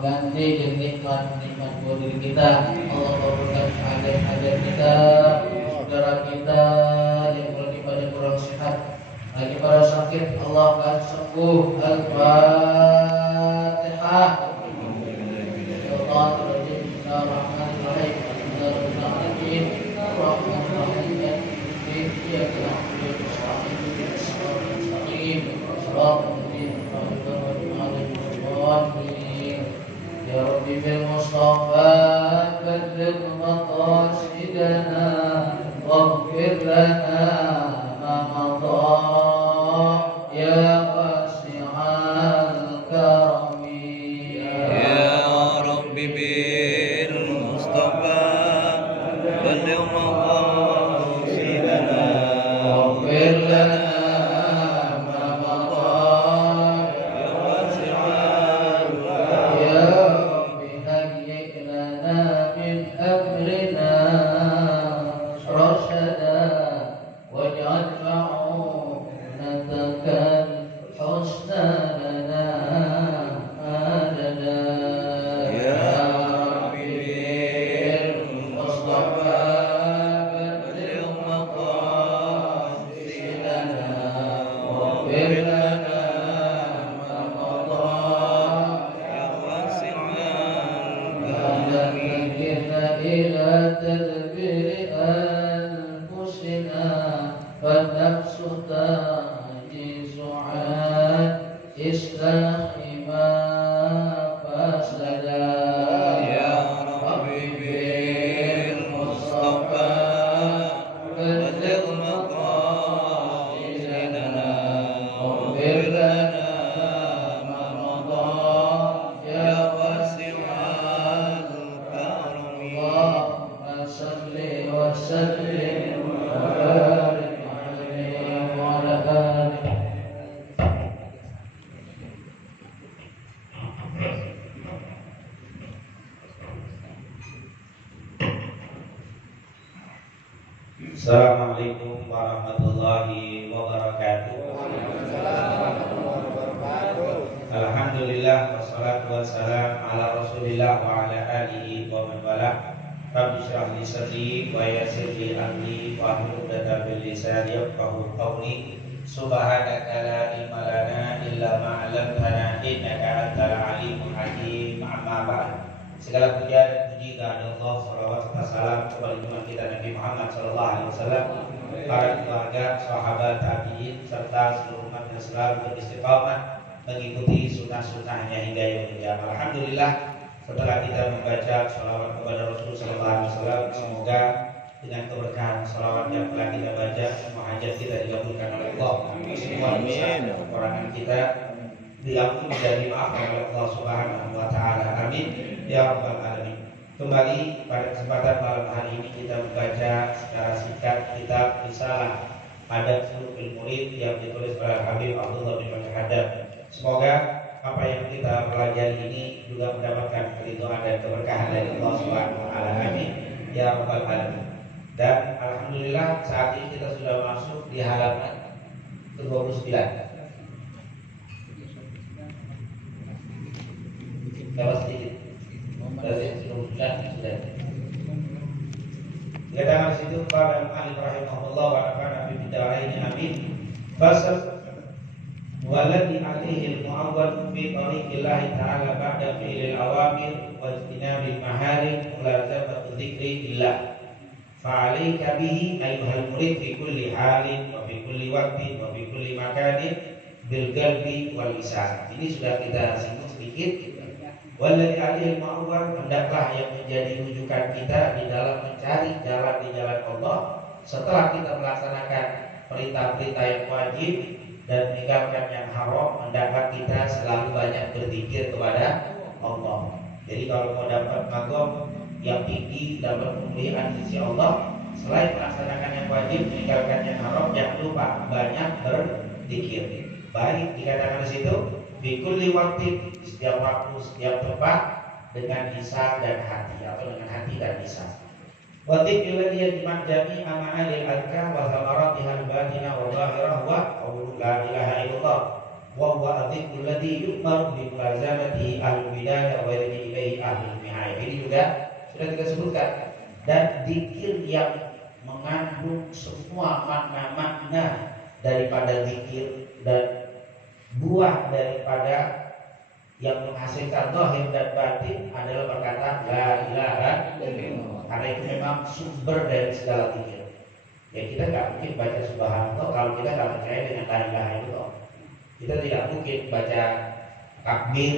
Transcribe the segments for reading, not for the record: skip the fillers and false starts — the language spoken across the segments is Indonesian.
ganti dengan nikmat-nikmat buat diri kita. Allah kabulkan hajat-hajat kita, saudara kita yang lagi pada kurang sehat, lagi pada sakit, Allah kasih sembuh. Al-Fatihah. Ya Rabbi bil Mustafa balligh maqasidana waghfir lana ma madha ya wasi'al karami Ya Rabbi bil Mustafa balligh maqasidana waghfir lana Assalamualaikum warahmatullahi wabarakatuh. Alhamdulillah wassalatu wassalam ala Rasulillah wa ala alihi wa man wala. Rabbi shrah li sadri wa yassir li amri wa hlul 'uqdatam min lisani yafqahu qawli. Subhanaka la ilma lana illa ma 'allamtana innaka antal alimul hakim. Amma ba'd. Segala puja dan puji kepada Allah, salawat serta salam kepada junjungan kita Nabi Muhammad SAW, para keluarga, sahabat, tabi'in, serta seluruh umat yang selalu beristiqamah mengikuti sunnah-sunnahnya hingga yaumil qiyamah. Alhamdulillah, setelah kita membaca salawat kepada Rasul SAW, semoga dengan keberkahan salawat yang telah kita baca, semua hajat kita dikabulkan oleh Allah. Semua dosa dan kekurangan kita diampuni dan dimaafkan oleh Allah Subhanahu wa taala. Amin ya rabbal alamin. Kembali pada kesempatan malam hari ini kita membaca secara singkat kitab Risalah Adab Sulukul Murid yang ditulis oleh Habib Abdullah bin Haddad. Semoga apa yang kita pelajari ini juga mendapatkan keridhaan dan keberkahan dari Allah Subhanahu wa taala. Amin ya rabbal alamin. Dan alhamdulillah saat ini kita sudah masuk di halaman ke-29. Jawab sedikit dari 29 sudah. Dikatakan di situ pada Al rahimahullah wa nafa'ana bi bid'aini amin. Fasal waladhi alaihi al-mu'awwal fi tariqillah ta'ala ba'da fi'lil awamir wa ijtinabil maharim mulazamatu dzikrillah. Fa'alaika bihi ayyuhal murid fi kulli halin wa fi kulli waqtin wa fi kulli makanin bil qalbi wal lisan. Ini sudah kita singgung sedikit. Walladhi alaihi al-ma'war, hendaklah yang menjadi rujukan kita di dalam mencari jalan di jalan Allah setelah kita melaksanakan perintah-perintah yang wajib dan meninggalkan yang haram. Hendaklah kita selalu banyak berzikir kepada Allah. Jadi kalau mau dapat maqam yang tinggi, dapat kemuliaan di sisi Allah, selain melaksanakan yang wajib, meninggalkan yang haram, jangan lupa banyak berzikir. Baik dikatakan di situ fi kulli waqtin, setiap waktu, setiap tempat, dengan lisan dan hati atau dengan hati dan lisan. Wa dzikru alladhi yajma' jami'a ma'anil azkar wa thamaratiha al-batinah wa dhahirah wa qawlu la ilaha illallah wa huwa adzikru alladhi yu'maru bi mulazamatihi ahlul bidayah wa yarji ilaihi ahlul nihayah. Ini juga sudah kita sebutkan. Dan zikir yang mengandung semua makna-makna daripada zikir dan buah daripada yang menghasilkan zahir dan batin adalah perkataan la ilaha illallah. Karena itu memang sumber dari segala zikir. Ya kita nggak mungkin baca subhanallah kalau kita nggak percaya dengan la ilaha illallah. Kita tidak mungkin baca takbir,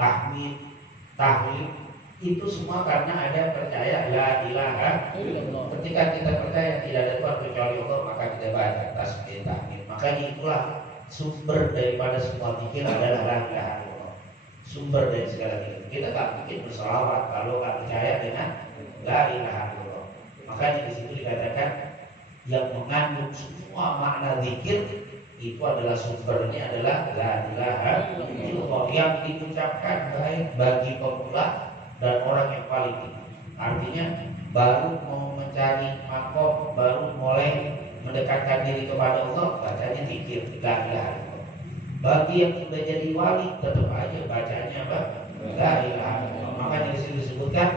tahmid, tahlil itu semua karena ada percaya la ilaha illallah. Ketika kita percaya tidak ada Tuhan kecuali Allah, maka kita baca tasbih, tahmid. Makanya itulah sumber daripada semua zikir adalah la ilaha illallah. Sumber dari segala zikir. Kita nggak mungkin berselawat kalau nggak percaya dengan la ilaha illallah. Makanya di situ dikatakan yang mengandung semua makna zikir itu adalah sumbernya adalah la ilaha illallah yang diucapkan baik bagi pemula dan orang yang paling tinggi. Artinya baru mau mencari makom, baru mulai mendekatkan diri kepada Allah, bacanya zikir la ilaha illallah. Bagi yang sudah jadi wali tetap aja bacanya apa? La ilaha illallah. Makanya di sini disebutkan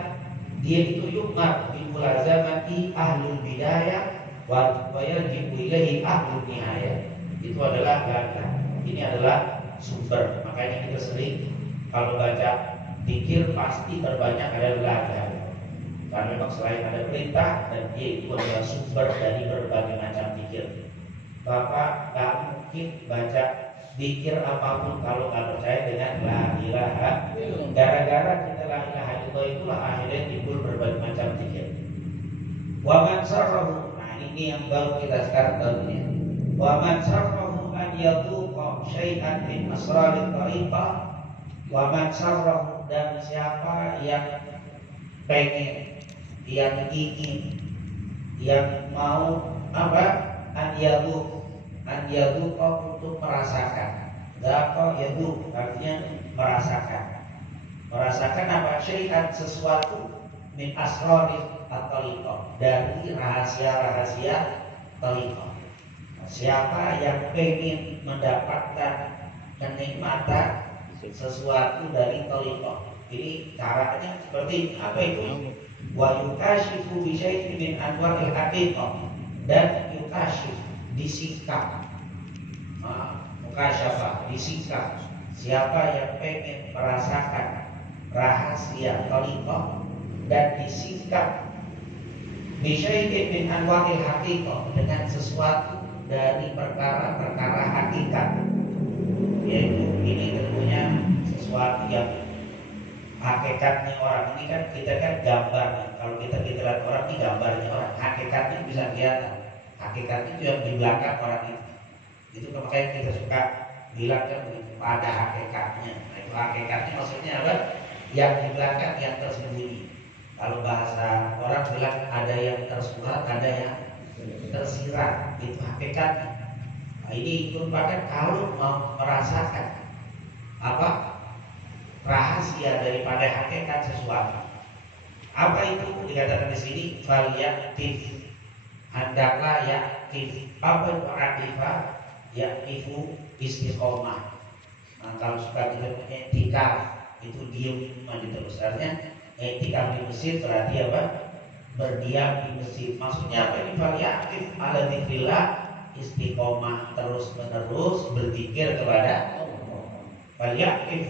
dia itu yu'mar bi mulazamati ahlul bidayah wa yarji'u ilaihi ahlul nihayah. Itu adalah la ilaha. Ini adalah sumber. Makanya kita sering kalau baca zikir pasti terbanyak adalah la ilaha illallah. Karena memang selain ada perintah dan dia itu adalah sumber dari berbagai macam zikir. Bapak gak mungkin baca zikir apapun kalau nggak percaya dengan la ilaha. Gara-gara kita la ilaha illallah itulah akhirnya timbul berbagai macam zikir. Wa man sarrahu, nah ini yang baru kita sekarang tahu ini. Wa man sarrahu an yatuqa syai'an min asrarit tariqah. Wa man sarrahu, dan siapa yang pengen, yang ingin, yang mau apa? An yatuqa untuk merasakan. Daqa yadu artinya merasakan. Merasakan apa? Syai'an sesuatu min asrarit at-tariqah, dari rahasia-rahasia tariqah. Siapa yang pengen mendapatkan kenikmatan sesuatu dari tariqah, ini caranya seperti apa itu? Wa yukashifu bi syai'in min anwaril haqiqah, dan yukashif disingkap, mukasyafah disingkap. Siapa yang pengen merasakan rahasia tariqah dan disingkap bisyai'in min anwaril haqiqah, dengan sesuatu dari perkara-perkara hakikat, yaitu ini tentunya sesuatu yang hakikatnya orang ini kan kita kan gambarnya. Kalau kita lihat orang ini gambarnya orang, hakikatnya bisa kelihatan. Hakikatnya itu yang di belakang orang itu makanya kita suka bilang kan begitu, pada hakikatnya. Nah itu hakikatnya maksudnya apa? Yang di belakang, yang tersembunyi. Kalau bahasa orang bilang ada yang tersurat, ada yang tersirat, itu hakikatnya. Nah, ini merupakan kalau mau merasakan apa rahasia daripada hakikat sesuatu. Apa itu dikatakan di sini? Falyatif, hendaklah yaktif. Apa itu aktifah? Yaktifu istiqomah. Nah, kalau suka kita etika itu diam maju terus. Artinya etika di Mesir berarti apa? Berdiam di Mesir. Maksudnya apa ini? Falyatif ala dzikrillah, istiqomah terus menerus berzikir kepada Allah. Falyatif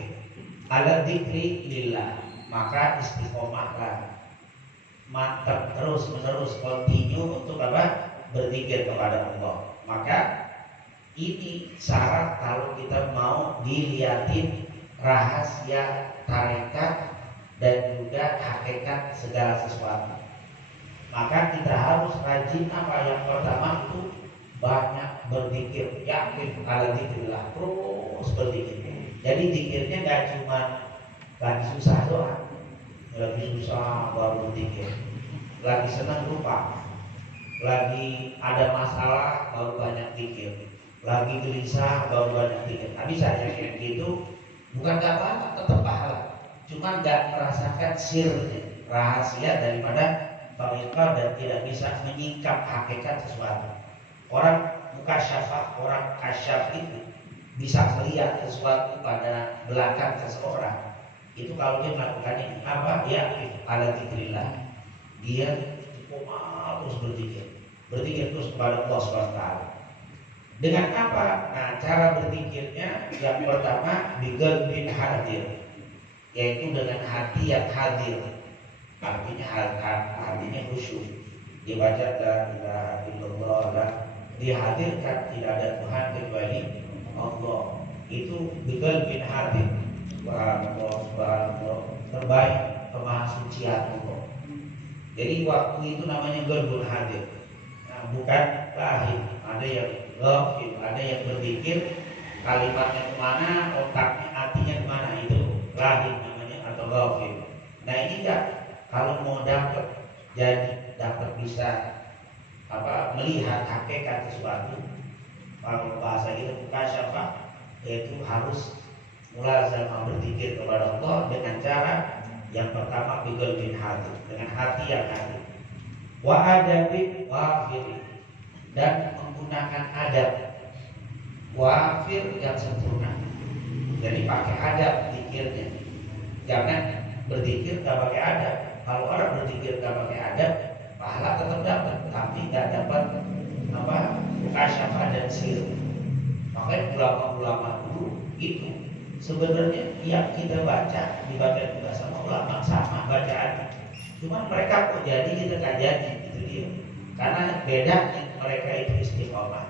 ala dzikri lillah, maka istiqomahlah, mantap terus menerus, continue untuk apa? Berzikir kepada Allah. Maka ini syarat kalau kita mau dilihatin rahasia tarekat dan juga hakikat segala sesuatu. Maka kita harus rajin apa? Yang pertama itu banyak berzikir, yakin ala dzikrillah, terus berzikir. Jadi zikirnya nggak cuma lagi susah doang, lagi susah baru berzikir, lagi senang lupa, lagi ada masalah baru banyak zikir, lagi gelisah baru banyak zikir. Nah, bisa yang gitu, bukan nggak apa-apa, tetap pahala, cuma nggak merasakan sirnya, rahasia daripada tariqah, dan tidak bisa menyingkap hakikat sesuatu. Orang mukasyafah, orang kasyaf itu bisa melihat sesuatu pada belakang seseorang, itu kalau dia melakukan ini apa? Ya, ala dzikrillah. Dia istiqomah terus berzikir terus kepada Allah SWT. Dengan apa? Nah, cara berzikirnya yang pertama biqalbin hadir, yaitu dengan hati yang hadir. Artinya hatinya khusyuk. Dia baca la ilaha illallah, dihadirkan tidak ada Tuhan kecuali Allah. Itu biqalbin hadir. Subhanallah, subhanallah, terbaik kemahasucian Allah. Jadi waktu itu namanya qalbun hadir. Nah, bukan lahir. Ada yang ghafil, ada yang berzikir kalimatnya kemana, otaknya, hatinya kemana, itu lahir namanya atau ghafil. Nah ini enggak, kalau mau dapat jadi dapat bisa melihat hakikat sesuatu, kalau bahasa kita mukasyafah, yaitu harus mulazamah berzikir kepada Allah dengan cara yang pertama biqalbin hadir, dengan hati yang hadir. Wa adabin wafir, dan menggunakan adab wafir yang sempurna. Jadi pakai adab zikirnya. Jangan berzikir gak pakai adab. Kalau orang berzikir gak pakai adab, pahala tetap dapat, tapi gak dapat mukasyafah dan sir. Makanya ulama-ulama dulu itu sebenarnya yang kita baca dibaca juga sama ulama, sama bacaan. Cuma mereka kok jadi kita gak jadi, itu dia. Karena beda mereka itu istiqomah.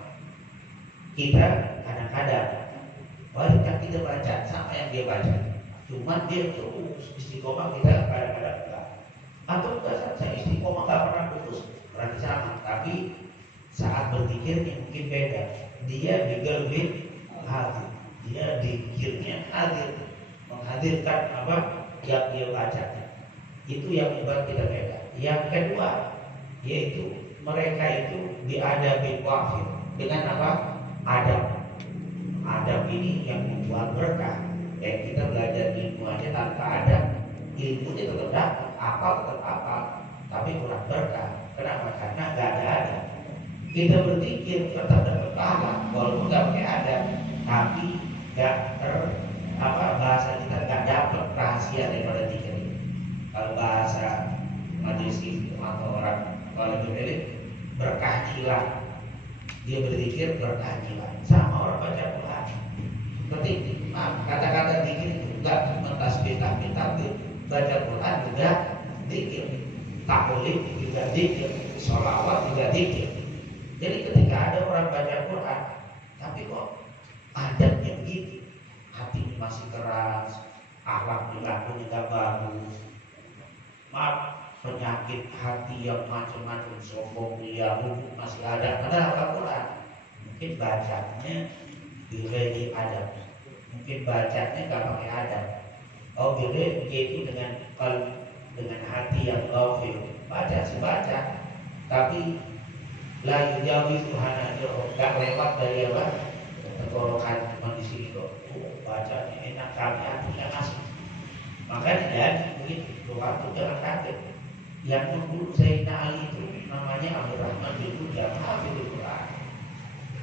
Kita kadang-kadang wajib kita baca sama yang dia baca. Cuma dia terus istiqomah, kita kadang-kadang enggak. Atau enggak, saya istiqomah gak pernah putus, berarti sama. Tapi saat berzikirnya mungkin beda. Dia biqalbin hadir. Dia zikirnya hadir, menghadirkan apa yang dia baca. Itu yang membuat kita beda. Yang kedua, yaitu mereka itu diadabi wafir dengan apa? Adab. Adab ini yang membuat berkah. Kita belajar ilmu aja tanpa adab, ilmunya tetap dapat, apal tetap apal, tapi kurang berkah. Kenapa? Karena gak ada adab. Kita berzikir tetap dapat pahala walaupun gak pakai adab, tapi bahasa kita gak dapat rahasia daripada zikir ini. Kalau bahasa majelis itu atau orang kalau berbeda, berkah hilang. Dia berzikir berkah hilang. Sama orang baca Quran. Ketik kata-kata zikir itu enggak cuma tasbih, baca Quran juga zikir, tahlil juga zikir, sholawat juga zikir. Jadi ketika ada orang baca Quran, tapi kok adabnya begitu, hatinya masih keras, akhlak perilakunya gak bagus, penyakit hati yang macam-macam, sombong, ria, masih ada. Padahal Al-Quran mungkin bacanya diulangi adab, mungkin bacanya gak pakai adab. Oh begitu dengan hati yang ghafil, baca sih baca, tapi la yujawizu hanajahu, gak lewat dari apa tenggorokan cuma di sini kok. Bacanya enak, tapi hatinya masih. Makanya jadi begitu, waktu jangan kaget. Yang membunuh Sayyidina Ali itu namanya Abdurrahman bin Muljam, hafidh Quran.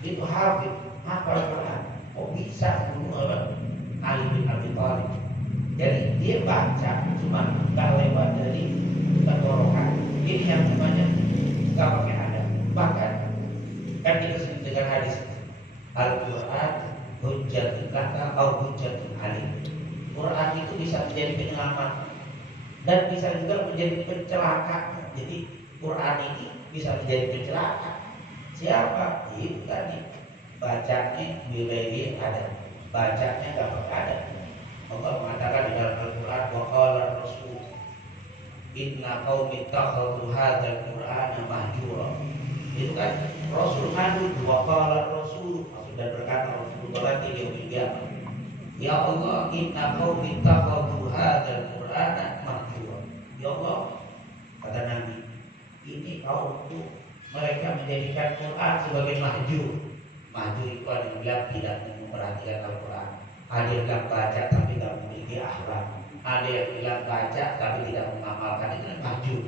Itu hafidh, hafal Quran. Kok bisa bunuh Ali bin Abi Thalib? Jadi dia baca, cuma gak lewat dari tenggorokan. Ini yang namanya gak pakai adab. Bahkan kan kita sering dengar hadis Al-Quran hujjatun laka atau hujjatun alim. Quran itu bisa menjadi penyelamat dan bisa juga menjadi pencelaka. Jadi Quran ini bisa menjadi pencelaka. Siapa? Itu tadi bacanya bilahi ada, bacanya gak pakai ada. Allah mengatakan di dalam Al-Quran, wa qala Rasul inna qaumi ittakhadhu hadzal Qur'ana mahjura. Itu kan Rasul ngadu, wa qala Rasul, dan berkata Rasulullah di yaumil qiyamah, ya Allah, inna qaumi ittakhadhu hadzal Qur'ana mahjura. Ya Allah, kata Nabi, ini kaumku mereka menjadikan Quran sebagai mahjur. Mahjur itu ada yang bilang tidak memperhatikan Al-Quran. Ada yang bilang baca tapi tidak memiliki akhlak. Ada yang bilang baca tapi tidak mengamalkan. Itu mahjur.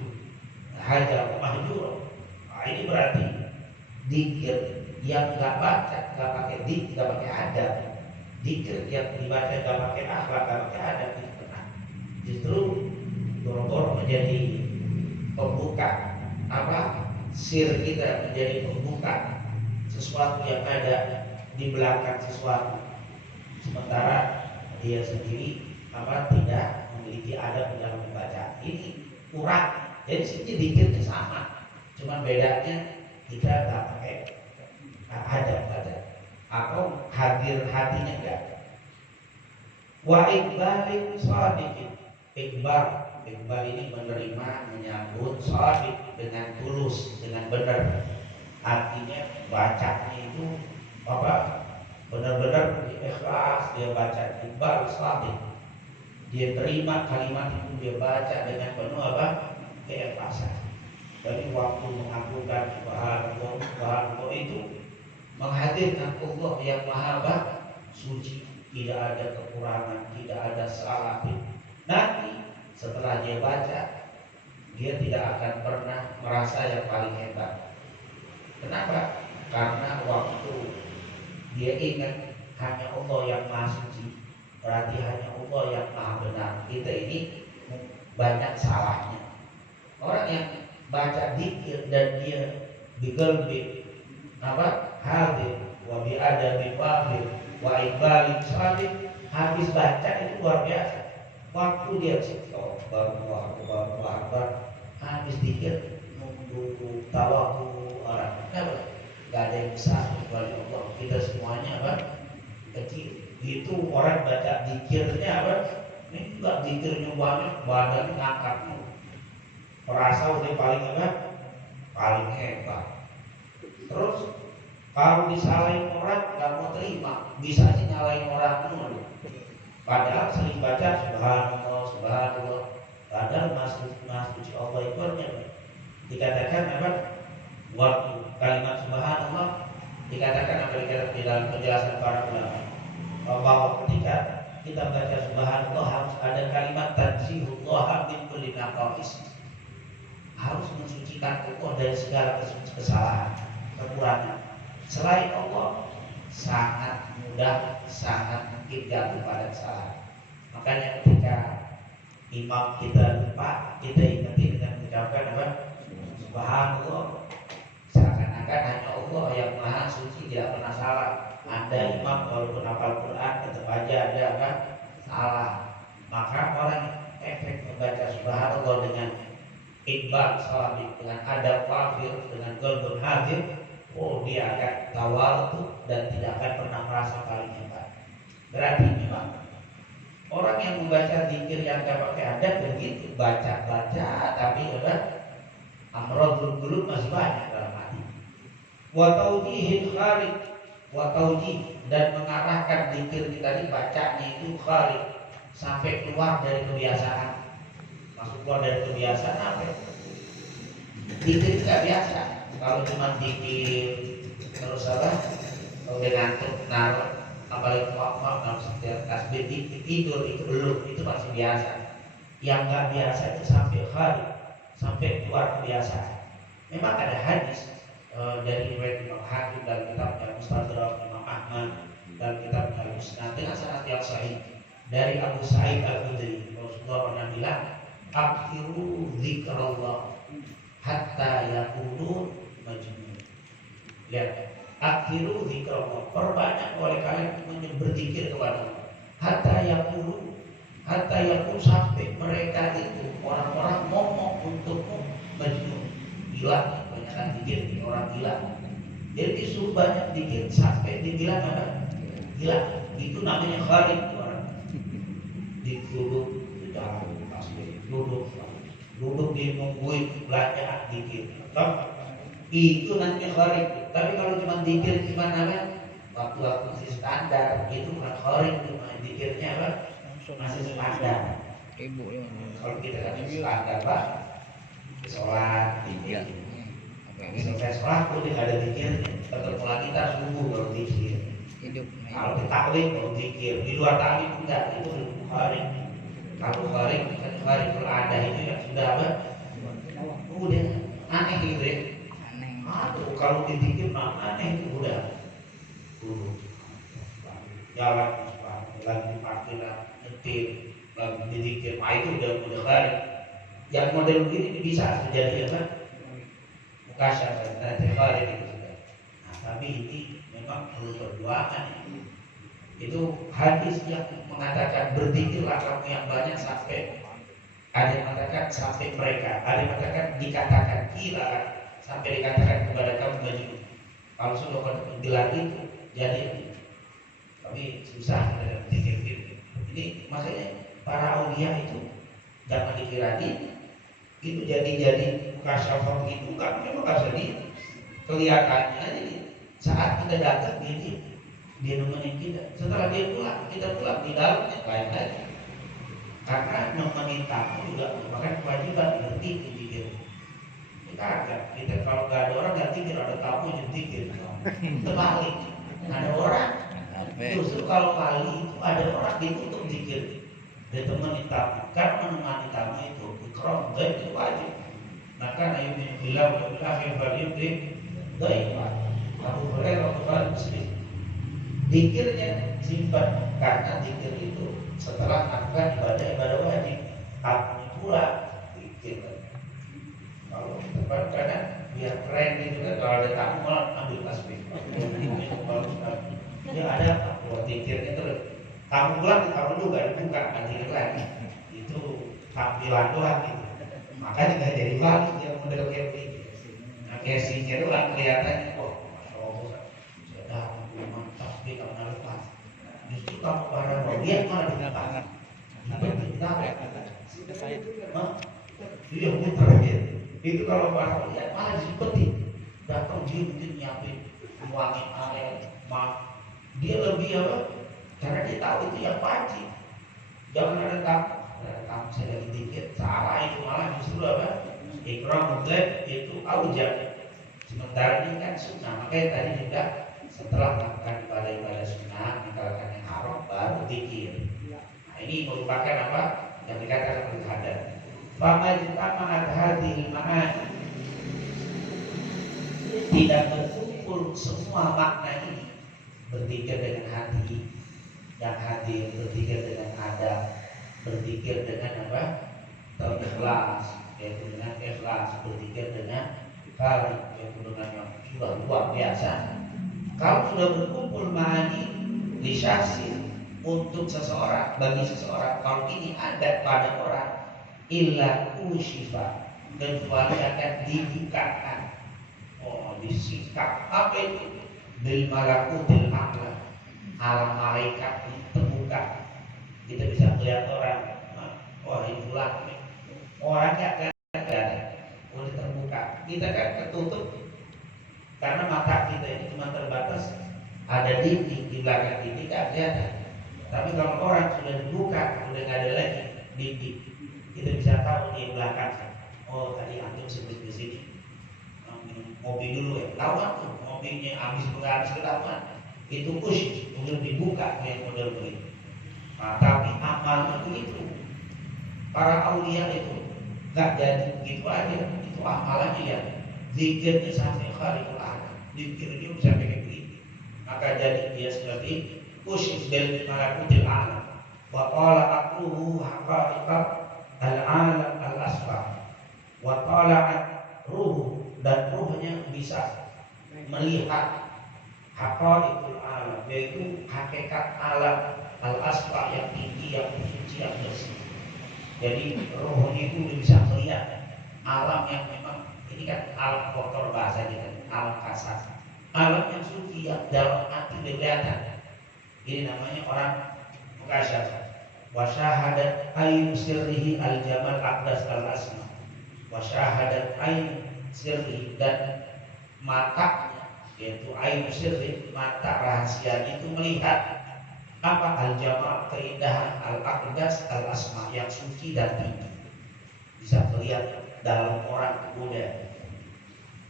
Hajar mahjur. Nah, ini berarti dikir yang nggak baca, nggak pakai dik, nggak pakai adab, Dikir yang dibaca gak pakai akhlak, gak pakai adab itu benar. Justru boro-boro menjadi pembuka sir kita, menjadi pembuka sesuatu yang ada di belakang sesuatu. Sementara dia sendiri tidak memiliki adab dalam membaca. Ini kurang. Jadi sedikitnya sama, cuma bedanya kita nggak pakai adab atau hadir hatinya enggak. Wa iqbalin shadiqin. Iqbal ini menerima, menyambut, shadiq dengan tulus, dengan benar. Artinya bacanya itu benar-benar ikhlas dia baca. Iqbal shadiq, dia terima kalimat itu, dia baca dengan penuh keikhlasan. Dari waktu mengakukan subhanallah itu menghadirkan Allah yang maha suci, tidak ada kekurangan, tidak ada salah. Nanti setelah dia baca, dia tidak akan pernah merasa yang paling hebat. Kenapa? Karena waktu dia ingat hanya Allah yang maha suci, berarti hanya Allah yang maha benar. Kita ini banyak salahnya. Orang yang baca dzikir dan dia biqalbi hadir wa bi adabi wafir wa iqbalin shadiq, habis baca itu luar biasa. Waktu dia Allahu Akbar, habis dzikir nunggu tawakkul orang. Kenapa? Gak ada yang besar kecuali Allah. Kita semuanya kecil. Itu orang baca dzikirnya ini enggak dzikirnya banyak, badan ngangkat, merasa udah paling hebat. Terus kalau disalahin orang nggak mau terima, bisa sih nyalain orang dulu. Padahal sering baca subhanallah. Padahal masuk Allah itu dikatakan waktu kalimat subhanallah dikatakan di dalam penjelasan para ulama bahwa ketika kita baca subhanallah harus ada kalimat tanzihullah min kulli naqais, harus mensucikan Allah dari segala kesalahan, kekurangan. Selain Allah sangat mudah, sangat mungkin jatuh pada kesalahan. Makanya ketika imam kita lupa, kita ingetin dengan mengucapkan subhanallah, seakan-akan hanya Allah yang maha suci, tidak pernah salah. Anda imam walaupun hafal Quran tetap aja ada salah. Maka orang efek membaca subhanallah dengan iqbal shadiq, dengan adab wafir, dengan qalbun hadir, dia akan tawadhu dan tidak akan pernah merasa paling hebat. Berarti memang orang yang membaca zikir yang gak pakai adab begitu, baca tapi amradul qulub masih banyak dalam hati. Wa tawjihil khariq, wa tawjih, dan mengarahkan zikir kita ini bacanya itu khariq, sampai keluar dari kebiasaan. Masuk keluar dari kebiasaan apa? Zikir tidak biasa. Kalau cuma zikir terus kalau dia ngantuk naruh apalagi waktu setiap tasbih tidur itu belum, itu masih biasa. Yang nggak biasa itu sampai khariq, sampai keluar kebiasaan. Memang ada hadis dari riwayat Imam Hakim dalam kitabnya Mustadrak, Imam Ahmad dalam kitabnya Al-Musnad dengan sanad yang sahih dari Abu Sa'id Al-Khudri. Rasulullah pernah bilang, "Akhiru dzikrallah hatta yaqulu majnun." Lihat, akhiru dzikrallah, perbanyak oleh kalian berzikir kepada Allah. Hatta yaqulu, sampai mereka itu orang-orang ngomong untukmu majnun, gila. Banyak zikir orang gila. Jadi disuruh banyak zikir sampai dibilang gila. Itu namanya khariq orang. Duduk di nungguin belajar zikir. Itu nanti khariq. Tapi kalau cuma zikir cuma waktu masih standar, itu bukan khariq, cuma zikirnya masih standar. Kalau kita kan standar sholat, zikir. Selesai sholat pun tidak ada zikirnya. Ketemu lagi kita subuh baru zikir. Kalau di taklim baru zikir. Di luar taklim enggak, itu khariq. Kalau khariq berada itu yang sudah udah aneh gitu ya. Aduh, kalau dizikir aneh itu udah jalan dikir. Nah itu udah balik. Yang model begini bisa terjadi apa? Mukasyafah dan teori itu juga. Nah, tapi ini memang perlu perjuangan. Itu hadis yang mengatakan berzikirlah kamu yang banyak sampai ada yang mengatakan sampai mereka, ada yang mengatakan dikatakan kira sampai dikatakan kepada kamu majnun. Kalau sudah pada gelar itu jadi tapi susah dalam zikir gitu. Ini makanya para aulia itu jangan dikira itu jadi mukasyafah begitu kan memang harus jadi kelihatannya jadi saat kita datang dia nemenin kita, setelah dia pulang kita pulang di dalamnya lain lagi karena nemenin tamu juga merupakan kewajiban berarti dipikir kita kalau nggak ada orang nggak pikir ada tamu yang pikir terbalik ada orang justru kalau kali itu ada orang ditutup zikir dia temenin tamu karena menemani tamu itu ikram dan itu wajib maka Nabi bilang akhir balik baik Abu Hurairah Bukhari Muslim zikirnya simpan karena zikir itu setelah melakukan ibadah wajib tamunya pula zikir kalau tempat kadang biar keren gitu kan kalau ada tamu malah ambil tasbih itu bagus banget ya ada apa buat zikirnya terus tamu pulang ditaruh dulu gak dibuka nanti lagi itu tampilan doang gitu makanya nggak jadi wali dia model kayak begini nah casingnya doang kelihatannya oh masya Allah sudah mantap dia kamu lepas justru kamu para wali malah dilepas dia muter gitu itu kalau para wali malah disepetin datang dia mungkin nyiapin wangi area dia lebih apa karena dia tahu itu yang wajib jangan ada tamu saya lagi dikit salah itu malah justru apa ikram mutlak itu aujab sementara ini kan sunnah makanya tadi juga setelah melakukan ibadah sunnah meninggalkan yang haram baru zikir nah ini merupakan apa yang dikatakan berhadap famajtamaat hadhil ma'ani tidak berkumpul semua makna ini berzikir dengan hati yang hadir berzikir dengan adab berzikir dengan apa ikhlas yaitu dengan ikhlas berzikir dengan kali yaitu dengan yang sudah luar biasa kalau sudah berkumpul ma'ani lisyasin untuk seseorang bagi seseorang kalau ini ada pada orang illa usyifa kecuali akan dibukakan disikap apa itu bil malakutil a'la alam malaikat terbuka kita bisa melihat orang wah ini fulan orangnya kan ada udah terbuka kita kan ketutup karena mata kita ini cuma terbatas ada dinding di belakang dinding kan kelihatan tapi kalau orang sudah dibuka udah nggak ada lagi dinding kita bisa tahu di belakang oh tadi antum sebut di sini mobil dulu ya lawan tuh mobilnya habis ketahuan itu khusus udah dibuka kayak model begitu nah, tapi amalnya begitu para aulia itu nggak jadi begitu aja itu amalannya ya zikirnya sampai khariful alam zikir dia bisa kayak begitu maka jadi dia seperti khusus dari malakutil alam wa qala aqluhu haqa'iqat al-alam al-asfar wa tala'at ruh dan ruhnya bisa melihat haqa'iqul alam yaitu hakikat alam al-asfar yang tinggi yang suci yang bersih jadi rohnya itu udah bisa melihat alam yang memang ini kan alam kotor bahasa kita alam kasar alam yang suci yang dalam hati kelihatan ini namanya orang mukasyafah wa syahadat ainu sirrihi al-jamal aqdas al-asma wa syahadat ainu sirri dan matanya yaitu ainu sirri mata rahasia itu melihat apa al-jamal keindahan al-aqdas al-asma yang suci dan tinggi bisa melihat dalam orang muda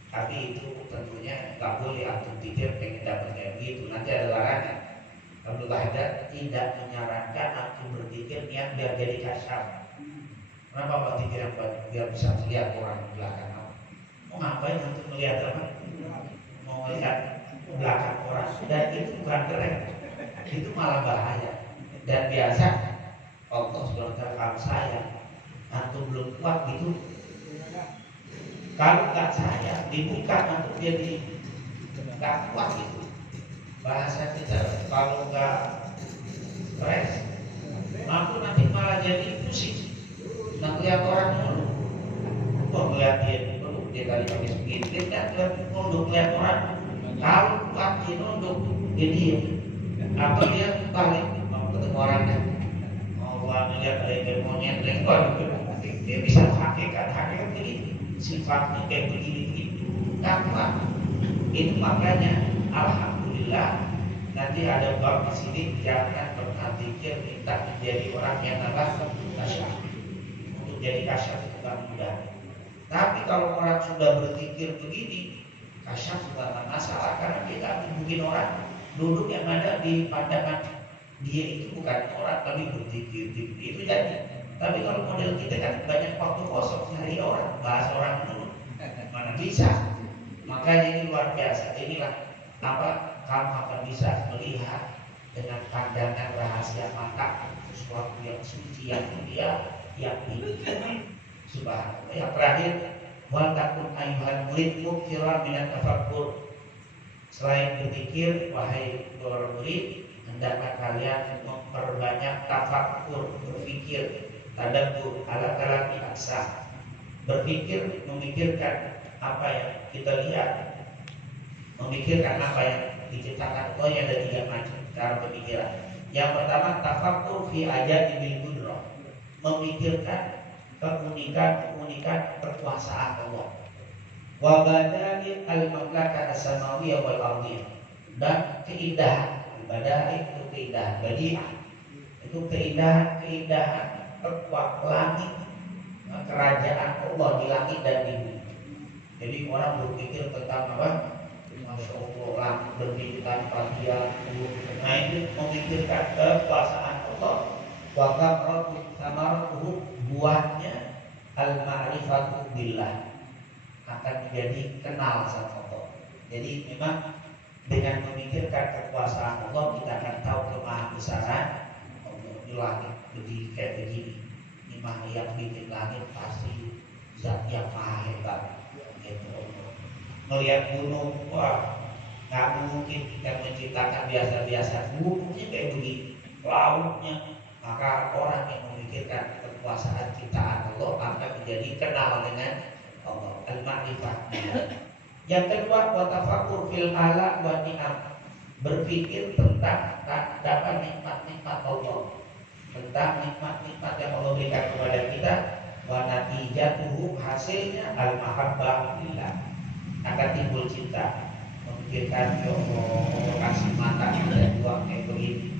tapi itu tentunya nggak boleh antum pikir pengen dapat kayak begitu nanti ada larangan Abdul Haddad tidak menyarankan antum berpikir niat biar jadi kasyaf kenapa Pak pikir yang biar bisa melihat orang di belakang mau ngapain antum melihat apa mau melihat belakang orang dan itu bukan keren itu malah bahaya dan biasa Allah SWT kalau saya antum belum kuat gitu, kalau nggak saya dibuka antum jadi nggak kuat gitu. Bahasa kita kalau nggak stres, mampu nanti malah jadi pusing. Nah, lihat orang dulu, kok ngeliat dia dulu, dia kali pakai segini, dia kan nunduk lihat orang. Kalau kuat dia nunduk, dia diem. Atau dia balik mau ketemu orang kan, mau ngeliat ada yang monyet lewat, dia bisa hakikat begini, sifatnya kayak begini, nggak kuat. Itu makanya alhamdulillah nanti ada bab di sini, jangan pernah pikir minta menjadi orang yang kasyaf. Untuk jadi kasyaf itu kan mudah. Tapi kalau orang sudah berpikir begini, kasyaf juga nggak masalah, karena dia nggak mungkin orang duduk yang ada di pandangan dia itu bukan orang tapi berpikir itu jadi. Tapi kalau model kita kan banyak waktu kosong nyari orang, bahas orang dulu, mana bisa. Makanya ini luar biasa. Inilah apa kamu akan bisa melihat dengan pandangan rahasia mata sesuatu yang suci yang mulia yang ini. Subhanallah. Yang terakhir, wal takun ayyuhal murid mukthira minat tafakkur. Selain berpikir, wahai para murid, hendaklah kalian memperbanyak tafakkur, berpikir, tadabbur, ala kalami aksa. Berpikir, memikirkan apa yang kita lihat, memikirkan apa yang diciptakan Allah. Yang ada 3 macam cara pemikiran. Yang pertama, tafakkur fi ajati bil qudrah, memikirkan keunikan kekuasaan Allah. Wa bada'il al-mamlakah as-samawiyah wal ardiyah, dan keindahan bada'il itu keindahan badi'ah, itu keindahan langit, kerajaan Allah di langit dan di bumi. Jadi orang berpikir tentang apa? Masya Allah, langit berbintang, padian, nah itu memikirkan kekuasaan Allah. Wa kamratu samaratuhu, buahnya al-ma'rifatu billah, akan menjadi kenal sama Allah. Jadi memang dengan memikirkan kekuasaan Allah, kita akan tahu kemahabesaran Allah. Di langit begini kayak begini, ini mah yang bikin langit pasti zat yang maha hebat. Gitu. Melihat gunung, wah nggak mungkin kita menciptakan biasa-biasa, gunungnya kayak begini, lautnya. Maka orang yang memikirkan kekuasaan ciptaan Allah akan menjadi kenal dengan Allah, al-ma'rifah. Yang kedua, wa tafakkur fil ala wa ni'am, berpikir tentang dapat nikmat-nikmat Allah, tentang nikmat-nikmat yang Allah berikan kepada kita. Wa natijatuhu, hasilnya al-mahabbah lillah, akan timbul cinta. Memikirkan, ya Allah kasih mata ada 2 kayak begini,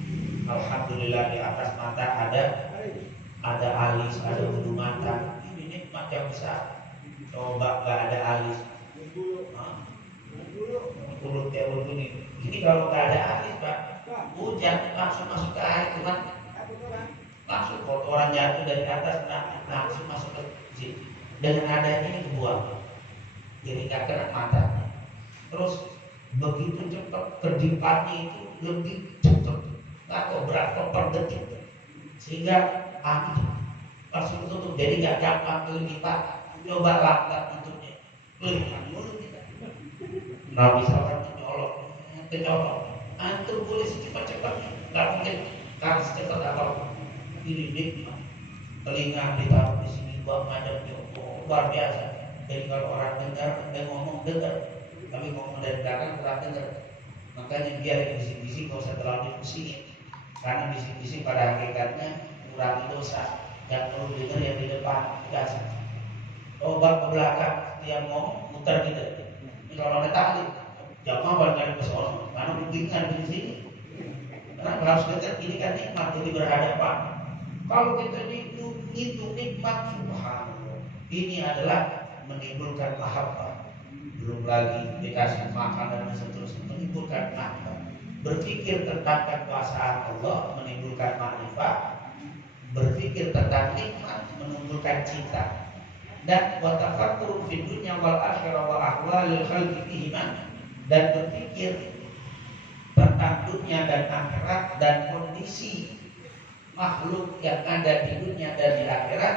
alhamdulillah di atas mata ada alis, ada bulu mata, ini nikmat yang besar. Coba nggak ada alis, mulut kayak begini. Ini kalau nggak ada alis, Pak, hujan langsung masuk ke air, Tuhan. Langsung kotoran jatuh dari atas, langsung masuk ke sini. Dengan adanya ini kebuang, jadi nggak kena mata. Terus begitu cepat kedipannya itu lebih cepat, nggak tahu berapa per detik, sehingga angin langsung tutup, jadi nggak gampang kelipat. Coba langkah untuknya, kelihatan dulu kita. Nggak bisa orang kecolok. Antum boleh secepat-cepatnya, nggak mungkin karena secepat apa. Ini nikmat. Telinga ditaruh di sini, buat madam, luar biasa. Jadi kalau orang dengar, dia ngomong dengar, tapi ngomong dari belakang kurang dengar. Makanya biar bisik-bisik nggak usah terlalu pusing, karena bisik-bisik pada hakikatnya kurangi dosa. Yang perlu dengar yang di depan, biasa. Coba ke belakang, dia ngomong muter gitu. Ini kalau ada tahlil, jangan balik ke sono, mana bimbingan di sini. Karena harus dengar, ini kan nikmat, jadi berhadapan. Kalau kita itu nikmat, subhanallah, ini adalah menimbulkan mahabbah. Belum lagi dikasih makan dan seterusnya, menimbulkan mahabbah. Berpikir tentang kekuasaan Allah menimbulkan makrifat. Berpikir tentang nikmat menimbulkan cinta. Dan wa tafakkur fi dunya wal akhirah wa ahwalil khalqi fihima, dan berpikir tentang dunia dan akhirat dan kondisi makhluk yang ada di dunia dan di akhirat.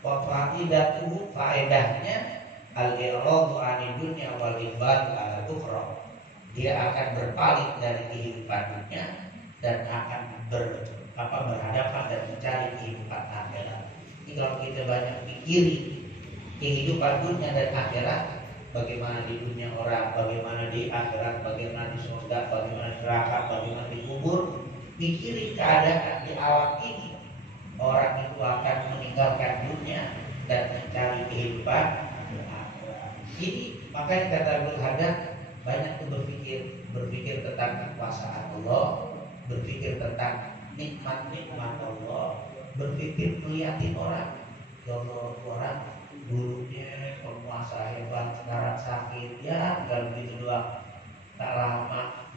Wa faidatuhu, faedahnya al-iradu 'anid dunya wal iqbal 'ala ukhra. Dia akan berpaling dari kehidupan dunia dan akan berhadapan dan mencari kehidupan akhirat. Jadi kalau kita banyak pikiri kehidupan dunia dan akhirat, bagaimana di dunia orang, bagaimana di akhirat, bagaimana di surga, bagaimana di neraka, bagaimana di kubur, pikirin keadaan di alam ini, orang itu akan meninggalkan dunia dan mencari kehidupan akhirat. Jadi makanya kata Abdul Haddad, banyak tuh berpikir tentang kekuasaan Allah, berpikir tentang nikmat-nikmat Allah, berpikir melihatin orang. Ya Allah, orang dulunya penguasa hebat, sekarang sakit, ya nggak begitu doang, tak lama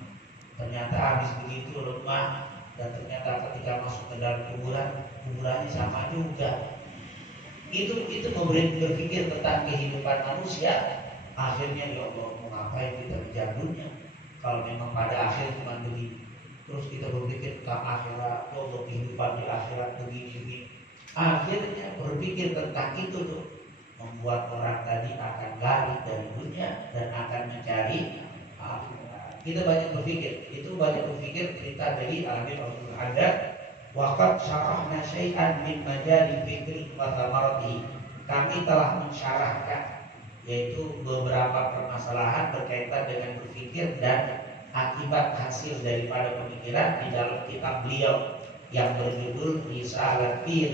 ternyata habis begitu lemah, dan ternyata ketika masuk ke dalam kuburannya sama juga. Itu berpikir tentang kehidupan manusia. Akhirnya ya Allah, mau ngapain kita kejar dunia kalau memang pada akhir cuma begini. Terus kita berpikir tentang akhirat, ya Allah, kehidupan di akhirat begini. Akhirnya berpikir tentang itu tuh membuat orang tadi akan lari dari dunia dan akan mencari akhirat. Kita banyak berpikir cerita dari Abdul Haddad. Waqad syarahna syai'an min majali fikri wa thamarati. Kami telah mensyarahkan, yaitu beberapa permasalahan berkaitan dengan berpikir dan akibat hasil daripada pemikiran di dalam kitab beliau yang berjudul Risalatil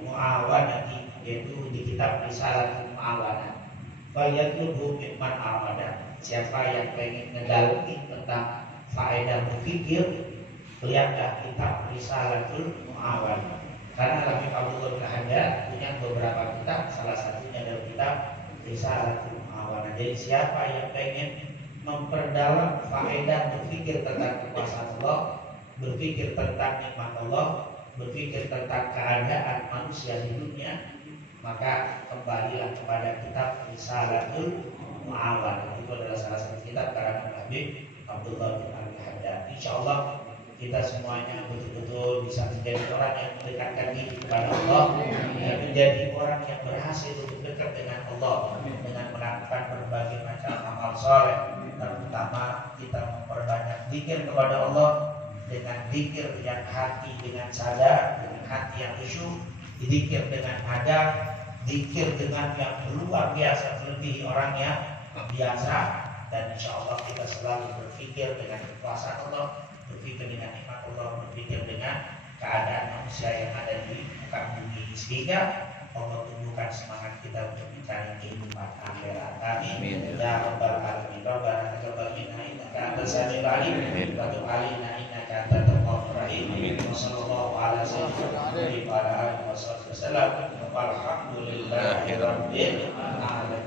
Mu'awanati, yaitu di kitab Risalatil Mu'awanah. Fayatlubu mimman arada. Siapa yang pengen ngedalami tentang faedah berpikir, lihatlah kitab Risalatul Mu'awanah. Karena Habib Abdul Haddad punya beberapa kitab, salah satunya adalah kitab Risalatul Mu'awanah. Jadi siapa yang pengen memperdalam faedah berpikir tentang kekuasaan Allah, berpikir tentang nikmat Allah, berpikir tentang keadaan manusia di dunia, maka kembalilah kepada kitab Risalatul Mu'awanah. Itu adalah salah satu kitab karangan Habib Abdullah bin Haddad. Insyaallah kita semuanya betul-betul bisa menjadi orang yang mendekatkan diri kepada Allah, dan menjadi orang yang berhasil untuk dekat dengan Allah dengan melakukan berbagai macam amal soleh. Terutama kita memperbanyak zikir kepada Allah, dengan zikir yang hati dengan sadar, dengan hati yang khusyuk, zikir dengan adab, zikir dengan yang luar biasa melebihi orang yang biasa. Dan insya Allah kita selalu berpikir dengan kekuasaan Allah, berpikir dengan nikmat Allah, berpikir dengan keadaan manusia yang ada di muka bumi, sehingga Allah tumbuhkan semangat kita untuk mencari kehidupan akhirat. Amin. Ya Rabbal Alamin. Rabbana taqabbal minna innaka antas samiul alim wa tub 'alaina innaka antat tawwabur rahim. Wassallallahu ala sayyidina Muhammadin wa ala alihi wasallam. Walhamdulillahi rabbil alamin.